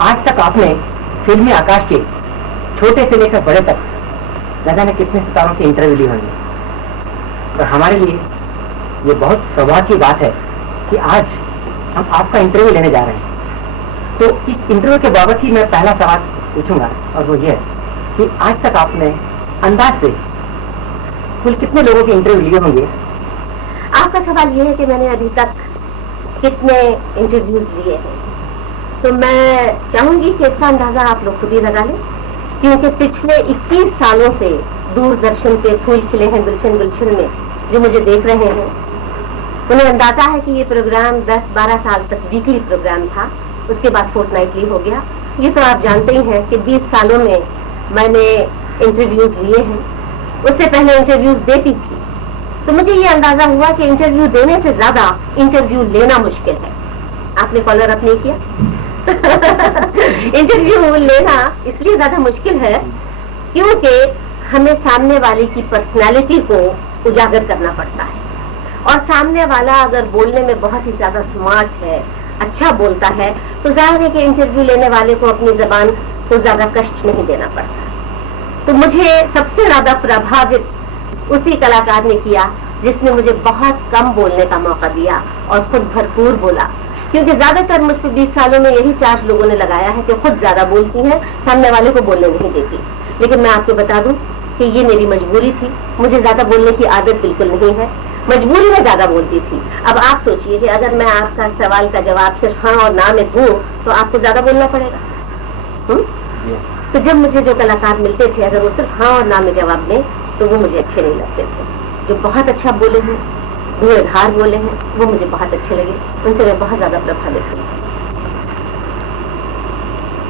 आज तक आपने फिल्मी आकाश के छोटे से लेकर बड़े तक न जाने कितने सितारों के इंटरव्यू लिए होंगे, और हमारे लिए ये बहुत सौभाग्य की बात है कि आज हम आपका इंटरव्यू लेने जा रहे हैं। तो इस इंटरव्यू के बाबत ही मैं पहला सवाल पूछूंगा, और वो ये है कि आज तक आपने अंदाज से कुल कितने लोगों के इंटरव्यू लिए होंगे? आपका सवाल ये है कि मैंने अभी तक कितने इंटरव्यूज लिए हैं, तो मैं चाहूंगी कि इसका अंदाजा आप लोग खुद ही लगा लें, क्योंकि पिछले 21 सालों से दूरदर्शन पे फूल खिले हैं गुलशन गुलशन में जो मुझे देख रहे हैं, उन्हें अंदाजा है कि ये प्रोग्राम 10-12 साल तक वीकली प्रोग्राम था, उसके बाद फोर्टनाइटली हो गया। ये तो आप जानते ही हैं कि 20 सालों में मैंने इंटरव्यूज लिए हैं, उससे पहले इंटरव्यूज देती थी, तो मुझे ये अंदाजा हुआ कि इंटरव्यू देने से ज्यादा इंटरव्यू लेना मुश्किल है। आपने कॉलर अप नहीं किया? इंटरव्यू लेना इसलिए ज्यादा मुश्किल है क्योंकि हमें सामने वाले की पर्सनालिटी को उजागर करना पड़ता है, और सामने वाला अगर बोलने में बहुत ही ज्यादा स्मार्ट है, अच्छा बोलता है, तो जाहिर है कि इंटरव्यू लेने वाले को अपनी जबान को ज्यादा कष्ट नहीं देना पड़ता। तो मुझे सबसे ज्यादा प्रभावित उसी कलाकार ने किया जिसने मुझे बहुत कम बोलने का मौका दिया और खुद भरपूर बोला, क्योंकि ज्यादातर मुझ पर 20 सालों में यही चार्ज लोगों ने लगाया है कि खुद ज्यादा बोलती हैं, सामने वाले को बोलने नहीं देती। लेकिन मैं आपको बता दूं कि ये मेरी मजबूरी थी, मुझे ज्यादा बोलने की आदत बिल्कुल नहीं है, मजबूरी में ज्यादा बोलती थी। अब आप सोचिए कि अगर मैं आपका सवाल का जवाब सिर्फ हाँ और ना में दूं तो आपको ज्यादा बोलना पड़ेगा। तो जब मुझे जो कलाकार मिलते थे अगर वो सिर्फ हाँ और ना में जवाब दें तो वो मुझे अच्छे नहीं लगते थे। जो बहुत अच्छा बोले हैं, धुएंधार बोले हैं, वो मुझे बहुत अच्छे लगे, उनसे मैं बहुत ज्यादा प्रभावित हुई।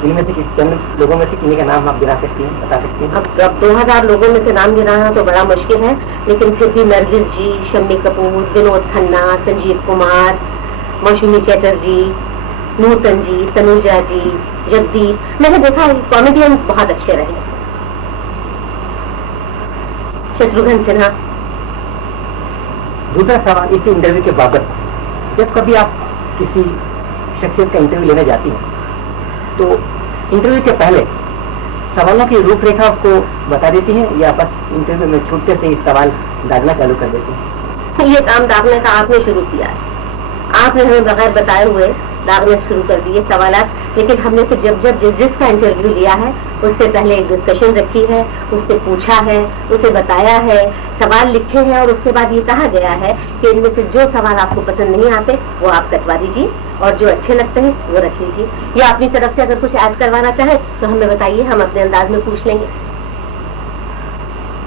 इनमें से चंद लोगों में से किन्हीं का नाम आप गिरा सकती हैं, बता सकती हैं? अब 2000 लोगों में से नाम गिराना तो बड़ा मुश्किल है, लेकिन फिर भी नरगिस जी, शम्मी कपूर, विनोद खन्ना, संजीव कुमार, मौसमी चटर्जी, नूतन जी, तनुजा जी, जगदीप, मैंने देखा कॉमेडियंस बहुत अच्छे रहे। शत्रुघ्न सिन्हा। दूसरा सवाल इसी इंटरव्यू के बाबत, जब कभी आप किसी शख्सियत का इंटरव्यू लेने जाती हैं तो इंटरव्यू के पहले सवालों की रूपरेखा उसको बता देती हैं या बस इंटरव्यू में छूटते से सवाल दागना चालू कर देती हैं? ये काम दागने का आपने शुरू किया है, आपने हमें बगैर बताए हुए दागने शुरू कर दिए सवालात। लेकिन हमने फिर जब जिसका इंटरव्यू लिया है उससे पहले एक डिस्कशन रखी है, उससे पूछा है, उसे बताया है, सवाल लिखे हैं, और उसके बाद ये कहा गया है कि इनमें से जो सवाल आपको पसंद नहीं आते वो आप कटवा दीजिए और जो अच्छे लगते हैं वो रख लीजिए, या अपनी तरफ से अगर कुछ ऐड करवाना चाहे तो हमें बताइए, हम अपने अंदाज में पूछ लेंगे।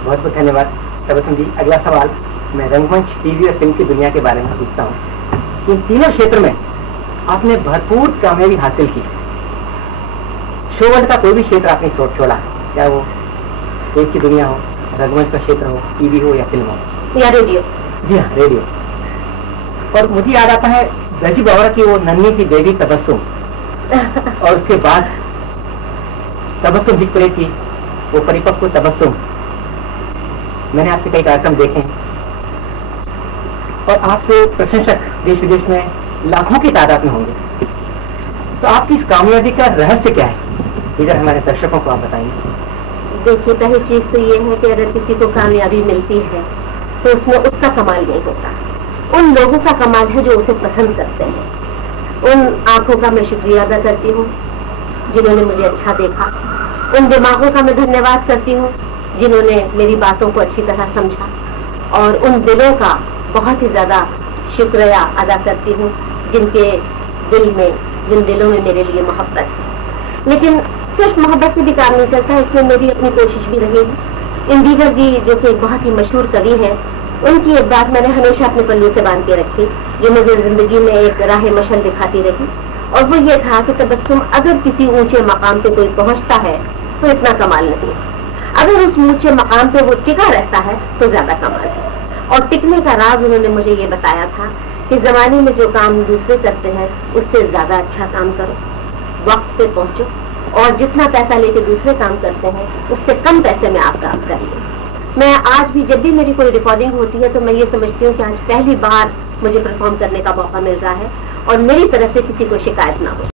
बहुत बहुत धन्यवाद तबस्सुम जी। अगला सवाल मैं रंगमंच, टीवी और फिल्म की दुनिया के बारे में पूछता हूँ। इन तीनों क्षेत्र में आपने भरपूर कामयाबी हासिल की। शो वर्ल्ड का कोई भी क्षेत्र आपने छोड़ा, चाहे वो स्टेज की दुनिया हो, रंगमंच का क्षेत्र हो, टीवी हो या फिल्म हो या रेडियो। जी हाँ, रेडियो। और मुझे याद आता है रजी बावरा की वो नन्ही सी बेबी तबस्सुम और उसके बाद तबस्सुम हिटपरे की वो परिपक्व तबस्सुम। मैंने आपके कई कार्यक्रम देखे हैं और आपके प्रशंसक देश विदेश में लाखों की तादाद में होंगे। तो आपकी इस कामयाबी का रहस्य क्या है, इधर हमारे दर्शकों को आप बताएंगे? देखिए, पहली चीज तो ये है कि अगर किसी को कामयाबी मिलती है तो उसमें उसका कमाल नहीं होता, उन लोगों का कमाल है जो उसे पसंद करते हैं। उन आंखों का मैं शुक्रिया अदा करती हूँ जिन्होंने मुझे अच्छा देखा, उन दिमागों का मैं धन्यवाद करती हूँ जिन्होंने मेरी बातों को अच्छी तरह समझा, और उन दिलों का बहुत ही ज्यादा शुक्रिया अदा करती हूँ जिनके जिन दिलों में मेरे लिए मोहब्बत है। लेकिन सिर्फ मोहब्बत से भी काम नहीं चलता, इसमें मेरी अपनी कोशिश भी रही है। इंदिवर जी जो कि बहुत ही मशहूर कवि हैं, उनकी एक बात मैंने हमेशा अपने पल्लू से बांध के रखी जो मुझे जिंदगी में एक राह मशल दिखाती रही, और वो ये था कि तबस्सुम, अगर किसी ऊंचे मकाम पे कोई पहुंचता है तो इतना कमाल नहीं, अगर उस ऊंचे मकाम पे वो टिका रहता है तो ज्यादा कमाल है। और टिकने का राज उन्होंने मुझे ये बताया था कि जमाने में जो काम दूसरे करते हैं उससे ज्यादा अच्छा काम करो, वक्त पे पहुंचो, और जितना पैसा लेके दूसरे काम करते हैं उससे कम पैसे में आप काम करिए। मैं आज भी जब भी मेरी कोई रिकॉर्डिंग होती है तो मैं ये समझती हूँ कि आज पहली बार मुझे परफॉर्म करने का मौका मिल रहा है और मेरी तरफ से किसी को शिकायत ना हो।